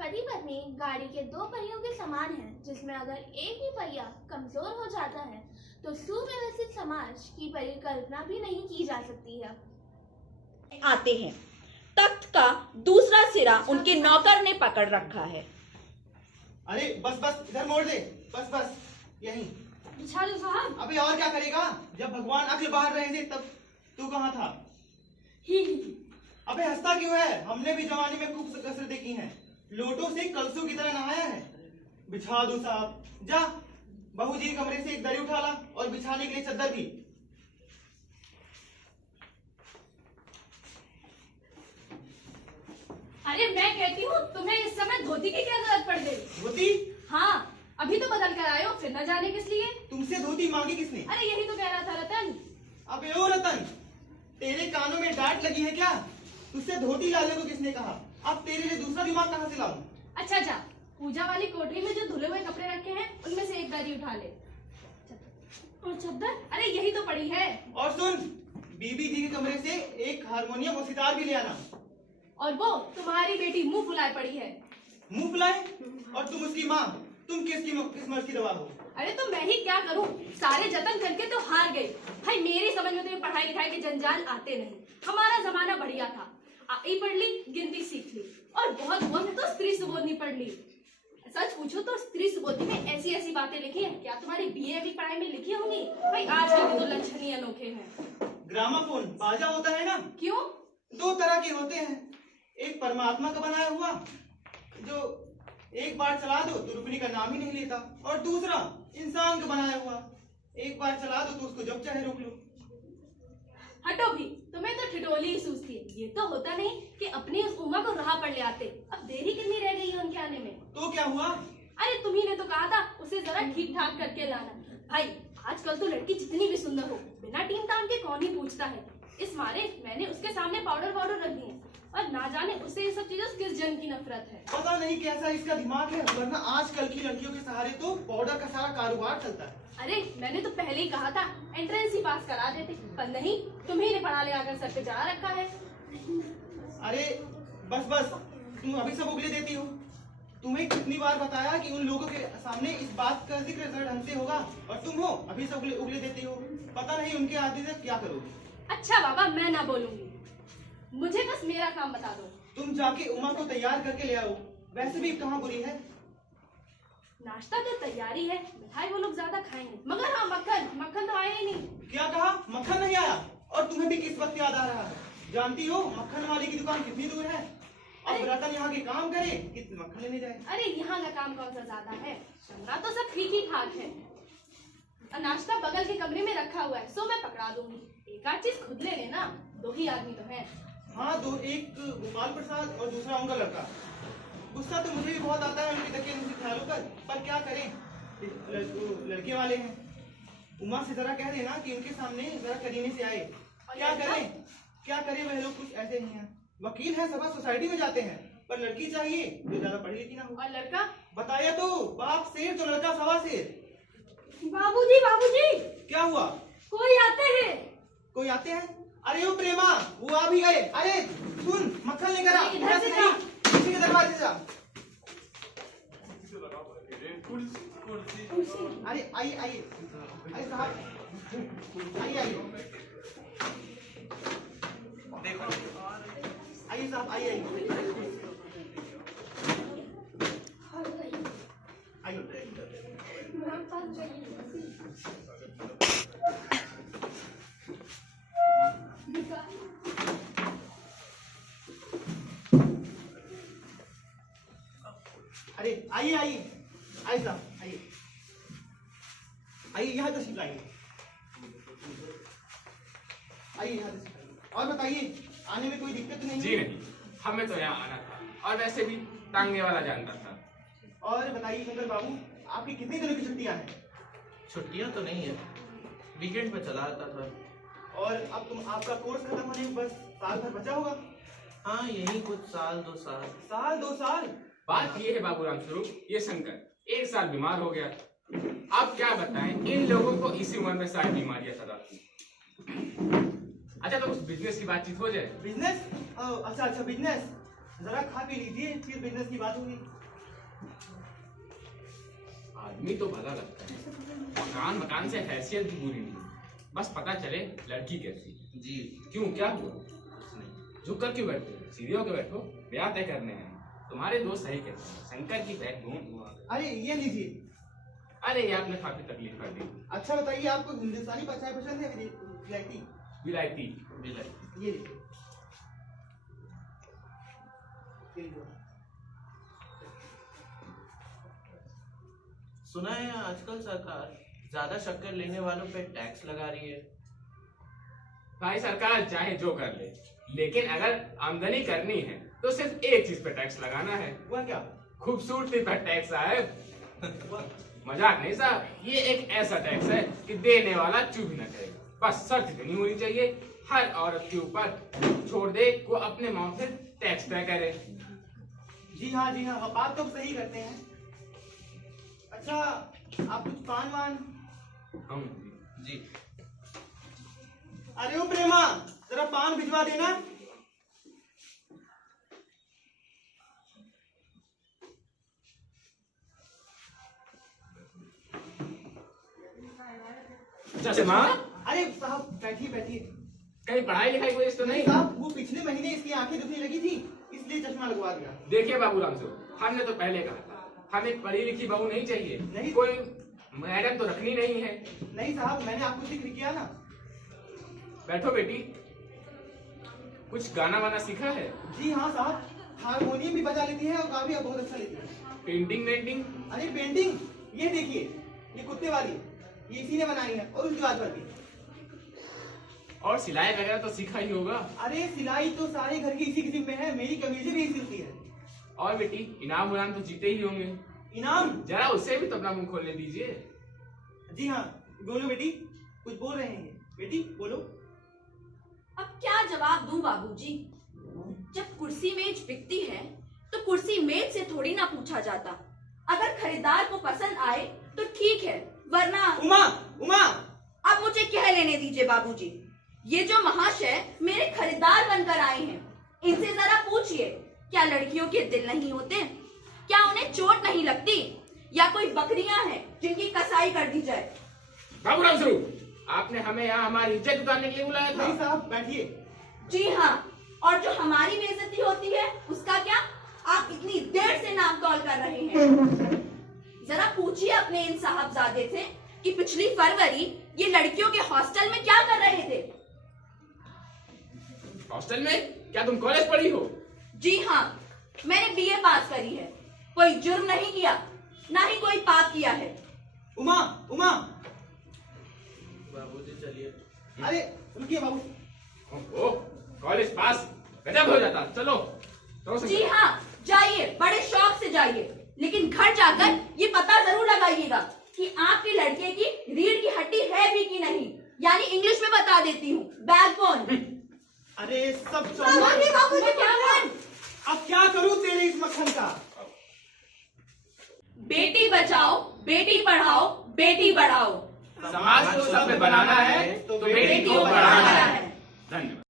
पति पत्नी गाड़ी के दो पहियों के समान हैं, जिसमें अगर एक भी पहिया कमजोर हो जाता है तो सुव्यवस्थित समाज की परिकल्पना भी नहीं की जा सकती है। आते हैं। तख्त का दूसरा सिरा उनके नौकर ने पकड़ रखा है। अरे बस बस, इधर मोड़ दे, बस बस यहीं। बिछा दो साहब। अबे और क्या करेगा, जब भगवान अक्ल बाहर रहे थे तब तू कहाँ था? अबे हंसता क्यों है? हमने भी जवानी में खूब कसरतें की हैं, लोटों से कलसों की तरह नहाया है। बिछा दो साहब, जा बहू जी कमरे से एक दरी उठा ला और बिछाने के लिए चद्दर भी। अरे मैं कहती हूँ तुम्हें इस समय धोती की क्या जरूरत पड़ गई? धोती? हाँ, अभी तो बदल कर आए हो, फिर न जाने किस लिए। तुमसे धोती मांगी किसने? अरे यही तो कह रहा था रतन। अबे ओ रतन, तेरे कानों में डांट लगी है क्या? तुझसे धोती लाने को किसने कहा? अब तेरे लिए दूसरा दिमाग कहाँ से लाऊं? अच्छा जा, पूजा वाली कोठरी में जो धुले हुए कपड़े रखे हैं उनमें से एक दरी उठा ले। और चद्दर? अरे यही तो पड़ी है। और सुन, बीबी जी के कमरे से एक हारमोनियम और सितार भी ले आना। और वो तुम्हारी बेटी मुंह फुलाए पड़ी है। मुंह फुलाए? और तुम उसकी माँ, तुम किस मर्द की दवा हो? अरे तो मैं ही क्या करूं, सारे जतन करके तो हार गई। भाई मेरी समझ में तो ये पढ़ाई लिखाई के जंजाल आते नहीं। हमारा जमाना बढ़िया था, आई पढ़ ली, गिनती सीख ली, और बहुत बहुत तो स्त्री सुबोधनी पढ़ ली। सच पूछो तो स्त्री सुबोधनी में ऐसी ऐसी बातें लिखी हैं, क्या तुम्हारी बीए भी पढ़ाई में लिखी होंगी? भाई आजकल के तो लक्षण ही अनोखे हैं। ग्रामाफोन बाजा होता है ना? क्यों? दो तरह के होते हैं, एक परमात्मा का बनाया हुआ जो एक बार चला दो तो रुकने का नाम ही नहीं लेता, और दूसरा इंसान का बनाया हुआ, एक बार चला दो तो उसको जब चाहे रोक लो। हटो भी, तुम्हें तो ठिठोली ही सूझती है। ये तो होता नहीं कि अपनी उस उमा को राह पर ले आते। अब देरी कितनी रह गई है उनके आने में? तो क्या हुआ? अरे तुम्ही ने तो कहा था उसे जरा ठीक ठाक करके लाना। भाई आजकल तो लड़की जितनी भी सुंदर हो, बिना टीम ताम के कौन ही पूछता है। इस मारे मैंने उसके सामने पाउडर रख दिए, और ना जाने उससे ये सब चीजों से किस जन की नफरत है। पता नहीं कैसा इसका दिमाग है, वरना आजकल की लड़कियों के सहारे तो पाउडर का सारा कारोबार चलता है। अरे मैंने तो पहले ही कहा था एंट्रेंस ही पास करा देते, पर नहीं, तुम्ही ने पढ़ा ले आकर सर पे चढ़ा रखा है। अरे बस बस, तुम अभी सब उगले देती हो। तुम्हें कितनी बार बताया कि उन लोगों के सामने इस बात का जिक्र ढंग से होगा, और तुम हो अभी सब उगले देती हो। पता नहीं उनके आदमी से क्या करोगी। अच्छा बाबा, मैं ना बोलूंगी, मुझे बस मेरा काम बता दो। तुम जाके उमा को तैयार करके ले आओ, वैसे भी कहाँ बुरी है। नाश्ता तो तैयारी है, मिठाई वो लोग ज्यादा खाएंगे, मगर हाँ मक्खन तो आया ही नहीं। क्या कहा? मक्खन नहीं आया? और तुम्हें भी किस वक्त याद आ रहा है? जानती हो मक्खन वाले की दुकान कितनी दूर है? और रतन यहाँ के काम करे कि मक्खन लेने जाए। अरे यहाँ का काम कौन सा ज्यादा है, चलना तो सब ठीक ही ठाक है। नाश्ता बगल के कमरे में रखा हुआ है, सो मैं पकड़ा दूंगी। एक आध चीज खुद ले लेना, दो ही आदमी तो हैं। हाँ दो, एक गोपाल प्रसाद और दूसरा उनका लड़का। गुस्सा तो मुझे भी बहुत आता है उनके तकिए उनके ख्यालों पर क्या करें, लड़के वाले हैं। उमा से जरा कह देना कि उनके सामने जरा करीने से आए। क्या करें वह लोग कुछ ऐसे ही हैं। वकील है, सभा सोसाइटी में जाते हैं, पर लड़की चाहिए जो ज्यादा पढ़ी लिखी ना हो। और लड़का? बताया तो, बाप शेर तो लड़का सवा शेर। बाबूजी क्या हुआ? कोई आते हैं। कोई आते हैं? अरे ओ प्रेमा, वो आ भी गए। अरे सुन, मक्खन लेकर आ, इधर से जा, किसी के दरवाजे से जा। अरे आइए अरे साहब, आइए देखो, आइए साहब, आइए अरे आइए साहब, आइए यहाँ तशरीफ लाइए, आइए यहाँ तशरीफ लाइए। और बताइए, आने में कोई दिक्कत नहीं? जी नहीं, हमें तो यहाँ आना था, और वैसे भी टांगने वाला जानता था। और बताइए शंकर बाबू, आपकी कितने दिनों की छुट्टियाँ हैं? छुट्टियाँ तो नहीं है, वीकेंड पे चला आता था। और अब आपका कोर्स खत्म होने में बस साल भर बचा होगा? हाँ यही कुछ साल 2 साल। साल 2 साल? बात ये है बाबूराम स्वरूप, ये शंकर 1 साल बीमार हो गया। अब क्या बताएं, इन लोगों को इसी उम्र में सारी बीमारियां सताती। अच्छा तो उस बिजनेस की बातचीत हो जाए। बिजनेस? अच्छा बिजनेस। जरा खा पी लीजिए, फिर बिजनेस की बात होगी। आदमी तो भला लगता है, मकान मकान से हैसियत भी पूरी नहीं, बस पता चले लड़की कैसी। जी क्यों, क्या हुआ? कुछ नहीं। झुक कर क्यों बैठे हो? सीधे होकर बैठो, ब्याह तय करने हैं। तुम्हारे दोस्त सही कहते हैं, शंकर की बैकबोन। अरे ये लीजिए। अरे ये आपने काफी तकलीफ कर दी। अच्छा बताइए, आपको हिंदुस्तानी चाय पसंद है विलायती? विलायती। बिल्कुल। ये लीजिए। ये लीजिए। सुना है आजकल सरकार ज्यादा शक्कर लेने वालों पे टैक्स लगा रही है। भाई सरकार चाहे जो कर ले, लेकिन अगर आमदनी करनी है तो सिर्फ एक चीज पे टैक्स लगाना है। वह क्या? खूबसूरती पर टैक्स साहब। वह मजाक नहीं साहब, ये एक ऐसा टैक्स है कि देने वाला चुप न करे। बस शर्त इतनी होनी चाहिए, हर औरत के ऊपर छोड़ दे को अपने माउथ से टैक्स तय करे। जी हाँ जी हाँ, बात तो सही करते हैं। अच्छा, आप कुछ पान वान? हम जी अरे ओ प्रेमा, जरा पान भिजवा देना। चश्मा? अरे साहब बैठिए बैठिए। कहीं पढ़ाई लिखाई कोई तो नहीं? साहब, वो पिछले महीने इसकी आंखें दुखने लगी थी, इसलिए चश्मा लगवा दिया। देखिए बाबूराम साहब, हमने तो पहले कहा था हमें पढ़ी लिखी बहू नहीं चाहिए। नहीं। कोई मैडम तो रखनी नहीं है। नहीं साहब, मैंने आपको जिक्र किया ना। बैठो बेटी, कुछ गाना वाना सीखा है? जी हाँ साहब, हारमोनियम भी बजा लेती है और गा भी बहुत अच्छा लेती है। पेंटिंग वेंटिंग? अरे पेंटिंग, ये देखिए, ये कुत्ते वाली, ये इसी ने बनाई है, और उस दीवार पर भी। और सिलाई वगैरह तो सीखा ही होगा। अरे सिलाई तो सारे घर की इसी किस्म में है, मेरी कमीजें भी इसी होती है। और बेटी इनाम उनाम तो जीते ही होंगे। इनाम? जरा उससे भी तो अपना मुंह खोलने दीजिए। जी हाँ, बोलो बेटी, कुछ बोल रहे हैं बेटी, बोलो। अब क्या जवाब दूं बाबूजी? जब कुर्सी मेज बिकती है तो कुर्सी मेज से थोड़ी ना पूछा जाता। अगर खरीदार को पसंद आए तो ठीक है, वरना उमा, उमा! अब मुझे कह लेने दीजिए बाबूजी। ये जो महाशय मेरे खरीदार बनकर आए हैं, इनसे जरा पूछिए, क्या लड़कियों के दिल नहीं होते? क्या उन्हें चोट नहीं लगती? या कोई बकरियां हैं जिनकी कसाई कर दी जाए? बाबूराम स्वरूप, आपने हमें यहाँ हमारी इज्जत उतारने के लिए बुलाया नहीं था। साहब, बैठिए। जी हाँ, और जो हमारी बेइज्जती होती है उसका क्या? आप इतनी देर से नाम तौल कर रहे हैं। जरा पूछिए अपने इन साहबजादे से कि पिछली फरवरी ये लड़कियों के हॉस्टल में क्या कर रहे थे। हॉस्टल में? क्या तुम कॉलेज पढ़ी हो? जी हाँ, मैंने बीए पास करी है। कोई जुर्म नहीं किया, ना ही कोई पाप किया है। उमा, उमा! बाबूजी चलिए। अरे रुकिए बाबू। ओहो, कॉलेज पास गजब हो जाता। चलो तो जी हाँ, जाइए, बड़े शौक से जाइए, लेकिन घर जाकर ये पता जरूर लगाइएगा कि आपके लड़के की रीढ़ की हड्डी है भी कि नहीं। यानी इंग्लिश में बता देती हूँ, बैकबोन। अरे सब बाबूजी, क्या हुआ? अब क्या करूं तेरे इस मक्खन का? बेटी बचाओ, बेटी पढ़ाओ, बेटी बढ़ाओ। समाज को सभ्य बनाना है तो बेटी को बढ़ाना बढ़ाना है। है। धन्यवाद।